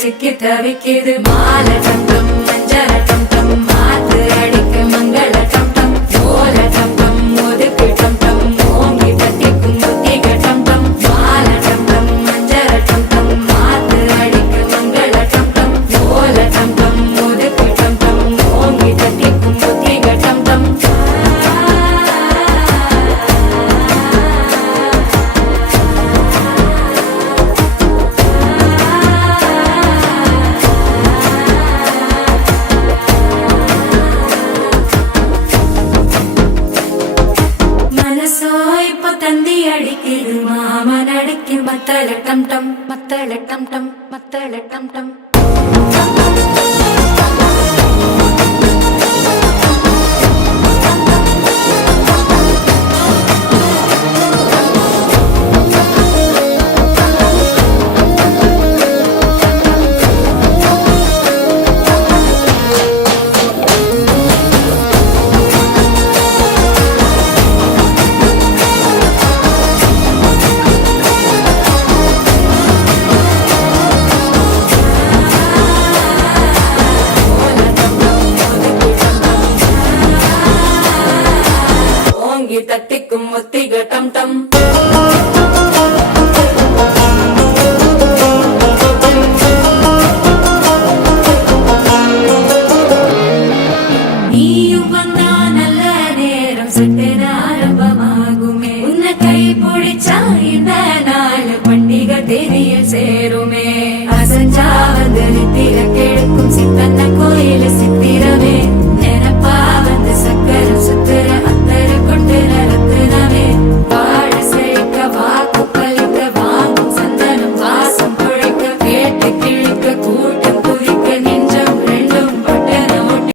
சிக்கி தவிக்குது மால டம்டம் மஞ்சள டம்டம் மாத்து அடிக்கு மங்கள டம்டம் ஓல டம்டம் ஒதுக்கு டம்டம் ஓங்கி தட்டிக்கும் புத்திக டம்டம் மால டம்டம் மஞ்சள டம்டம் மாத்து அடிக்கு மங்கள டம்டம் ஓல டம்டம் ஒதுக்கு டம்டம் ஓங்கி தட்டிக்கும் புத்திக டம்டம் தந்தி அடிக்குது மாமன் அடிக்கு மத்தள டம் டம் மத்தள டம் டம் மத்தள டம் டம்